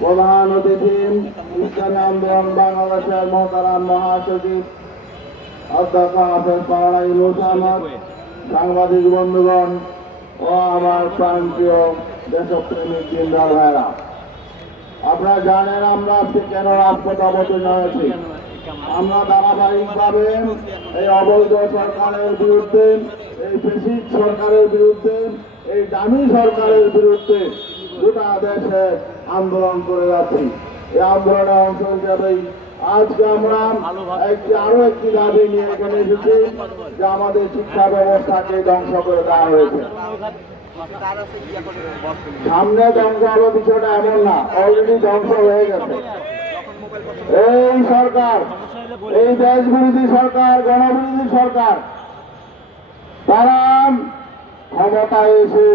প্রধান অতিথি বাংলাদেশের মহতারাম মহাসচিব সাংবাদিক বন্ধুগণ ও আমার দেশপ্রেমিক আপনারা জানেন আমরা আজকে কেন রাজপথ অবতীর্ণ হয়েছি? আমরা ধারাবাহিকভাবে এই অবৈধ সরকারের বিরুদ্ধে, এই ফেসিক সরকারের বিরুদ্ধে, এই দামি সরকারের বিরুদ্ধে গোটা দেশে আন্দোলন করে যাচ্ছি। এই আন্দোলনের অংশ হিসাবেই আজকে আমরা একটি আরও একটি দাবি নিয়ে এখানে এসেছি যে আমাদের শিক্ষা ব্যবস্থাকে ধ্বংস করে দেওয়া হয়েছে। সামনে ধ্বংস হবে বিষয়টা এমন না অলরেডি ধ্বংস হয়ে গেছে। সরকার। এই দেশ বিরোধী সরকার, গণবিরোধী সরকার। তারা ক্ষমতায় এসে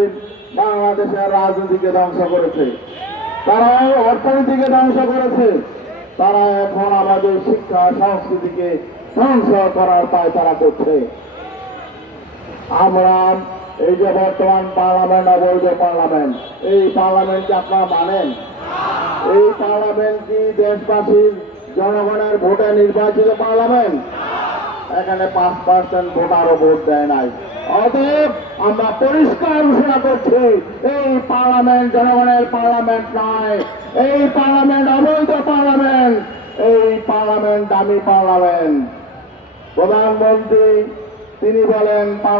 বাংলাদেশের রাজনীতিকে ধ্বংস করেছে। তারা অর্থনীতিকে ধ্বংস করেছে। তারা এখন আমাদের শিক্ষা, সংস্কৃতিকে ধ্বংস করার পায় তারা করছে। আমরা এই যে বর্তমান পার্লামেন্ট অবৈধ পার্লামেন্ট, এই পার্লামেন্টকে আপনারা মানেন? এই পার্লামেন্ট কি দেশবাসীর জনগণের ভোটে নির্বাচিত পার্লামেন্ট। এখানে পাঁচ পার্সেন্ট ভোটারও ভোট দেয় নাই। অতএব আমরা পরিষ্কার ঘোষণা করছি, এই পার্লামেন্ট জনগণের পার্লামেন্ট নয়। এই পার্লামেন্ট অবৈধ পার্লামেন্ট, এই পার্লামেন্ট দামি পার্লামেন্ট। প্রধানমন্ত্রী, তিনি বলেন